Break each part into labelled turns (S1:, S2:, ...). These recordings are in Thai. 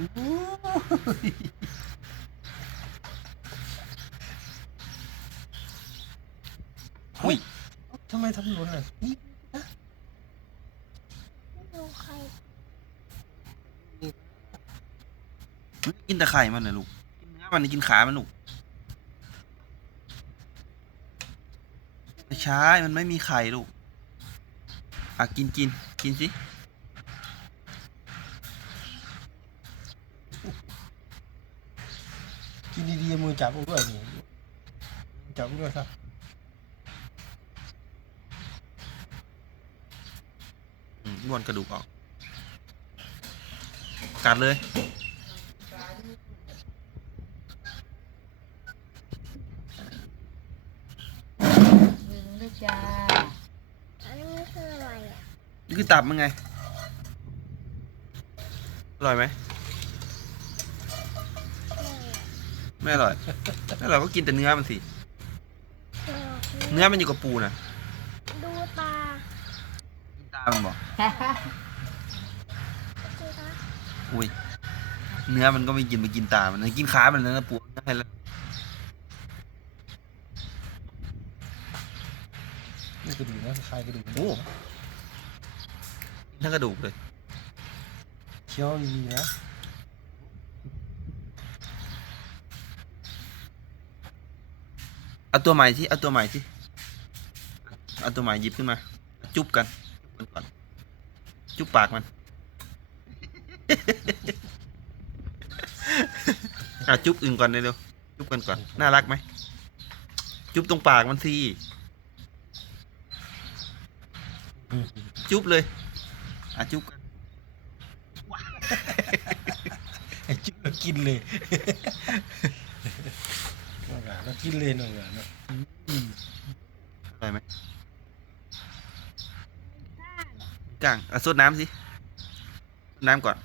S1: อุ้ย
S2: ทำไมทำหล่นอะนี่
S3: ดูใคร
S1: มันกินแต่ไข่มันนะลูก กินเนื้อมันกินขา มันลูก ไม่ใช่ มันไม่มีไข่ลูก อะ กินกิน กินสิ
S2: กิน ดีๆมือจับเอาด้วยนี่จับเอาด้วยครับ
S1: อืมบ้วนกระดูกออก กัดเลย
S4: มึงด้วยจ้า
S3: อันนี้มันคืออะไรอะ
S1: นี่คือตับมันไง อร่อยไหม ไม่อร่อยไม่อร่อยก็กินแต่เนื้อมันสิ เนื้อมันอยู่กับปูนะ
S3: ดูตา
S1: กินตามันบอก
S3: ดูตา
S1: อุ้ย เนื้อมันก็ไม่กินไปกินตา มันกินขามันนะปูเนื้อให้แล้ว
S2: นี่กระดูกนะคล้ายกระดูก
S1: โอ้ทั้งกระดูกเลย
S2: เคี้ยวดีๆนะ
S1: เอาตัวใหม่ที่เอาตัวใหม่ที่เอาตัวใหม่หยิบขึ้นมา จุ๊บกันจุ๊บกันก่อน จุ๊บปากมันอะจุ๊บอึ่งก่อนเร็วๆจุ๊บกันก่อนน่ารักไหมจุ๊บตรงปากมันสิ
S2: อืม
S1: จุ๊บเลยอะจุ๊บกัน
S2: ไอ้จิ๊บก็กินเลยน้องหลาน ก็กินเลยน้องหลานเนาะ
S1: อร่อยไหมกลางอะสดน้ำสิสดน้ำก่อน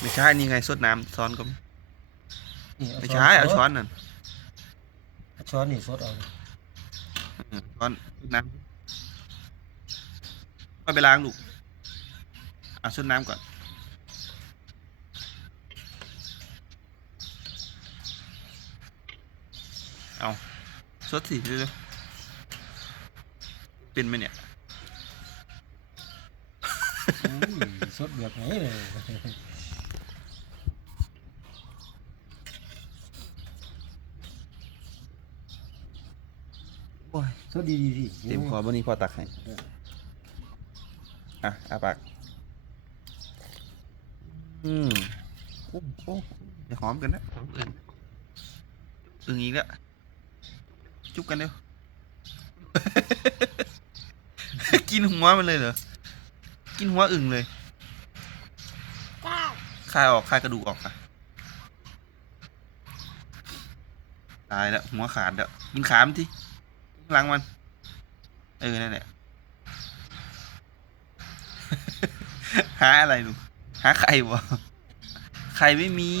S1: ไม่ใช่นี่ไงสดน้ำซ้อนก็ไม่
S2: นี่เอา
S1: ไม่ใช่เอาช้อนนั่น
S2: เอาช้อนนี่สดเอา
S1: เออช้อนสดน้ำก็ไปล้างลูกอะสดน้ำก่อน เอาสดสิเร็วๆเป็นไหมเนี่ย
S2: อุ้ยสดแบบไหนเลย
S1: โอ้ย
S2: สดดีๆดิ
S1: เต็มคอวันนี้พอตักให้อะอาปาก อืมโอ้โอ้เดี๋ยวหอมกันนะหอมอึ่งอึ่งอีกแล้ว จุ๊บกันเร็ว กินหัวมันเลยเหรอ กินหัวอึ่งเลยคายออกคายกระดูกออกค่ะ ตายแล้วหัวขาดแล้วกินขามนทีกินหลังมัน เออ นั่นแหละ หาอะไรลูกหาไข่บ่ไข่ไม่มี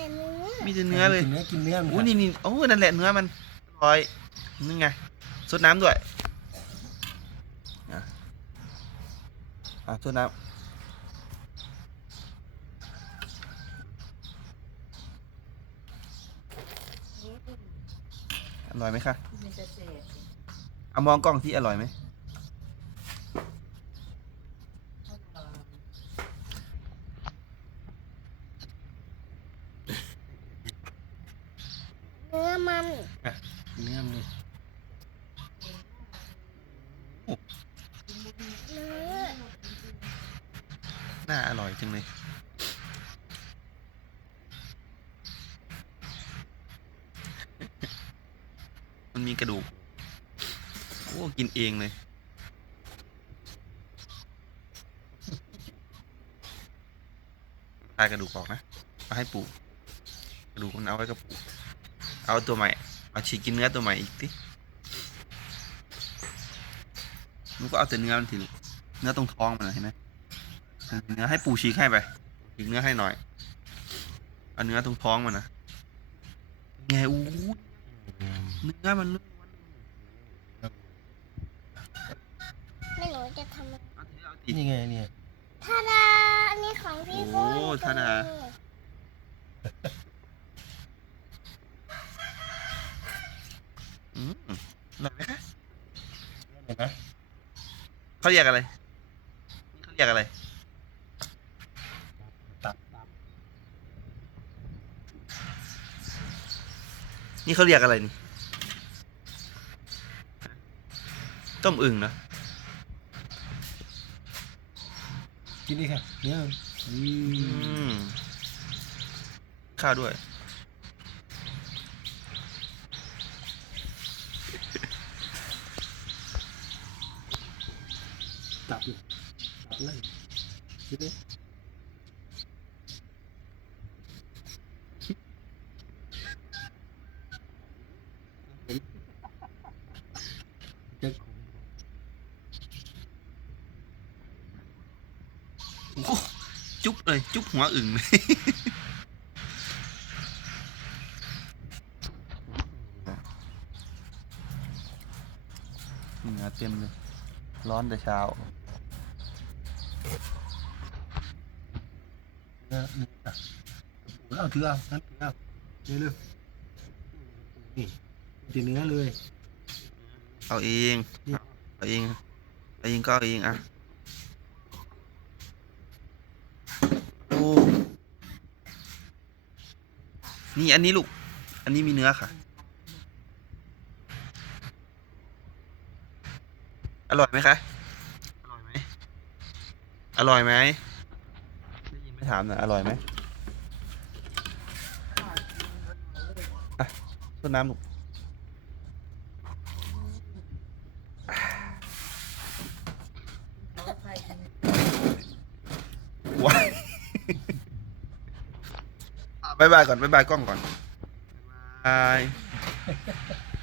S3: แต่เนื้อ
S1: มีแต่เนื้อเลย
S2: กินเนื้อกินเนื้อมัน
S1: อู้นี่นี่โอ้นั่นแหละเนื้อมันอร่อยนี่ไงสดน้ำด้วยอะอะสดน้ำอร่อยไหมคะ
S4: มันจะเสพ
S1: เอามองกล้องที่อร่อยไหม
S3: เนื้อมัน
S1: เนื้อมัน
S3: เนื้อ
S1: น่าอร่อยจังเลยมันมีกระดูกโอ้กินเองเลยคลายกระดูกออกนะเอาให้ปู่กระดูกมันเอาไว้กับปู่ เอาตัวใหม่ เอาฉีกกินเนื้อตัวใหม่อีกทีมันก็เอาแต่เนื้อมันทีลูกเนื้อตรงท้องมันน่ะเห็นไหมเนื้อให้ปู่ฉีกให้ไปฉีกเนื้อให้หน่อย เอาเนื้อตรงท้องมันนะไงอู้เนื้อมันล้วน
S3: ไม่รู้จะทำอะไร
S1: เอาทีเอาที
S2: นี่ไงเนี่ย
S3: ทาดานี้ของพี่
S1: โอ้
S3: โก้
S1: ธนา อืมอร่อยไหมคะ
S2: เห็นไหม
S1: เขาเรียกอะไรเขาเรียกอะไร
S2: ตับตับ
S1: นี่เขาเรียกอะไรนี่ต้มอึ่งนะ
S2: กินนี่ค่ะเนื้ออื
S1: อื
S2: ม
S1: มข้าวด้วย
S2: ตับอยู่ตับเลยกินนี่เด็ก
S1: โอ้โหจุ๊บเลยจุ๊บหัวอึ่งเลยเหงื่อเต็มเลย ร้อนแต่เช้า
S2: เนื้อเนื้อเอาถือเอางั้นถือเอเนื้อเลยนี่ตีเนื้อเลย
S1: เอาเองเอาเองเอาเองก็เอาเองอะโอ้นี่อันนี้ลูก อันนี้มีเนื้อค่ะ อร่อยไหมคะอร่อยไหม อร่อยไหมได้ยินไม่ถามนะอร่อยไหมอะต้นน้ำลูก
S4: เอาใครกิน
S1: ว้ายอะบายบายก่อนบายบายกล้องก่อนบาย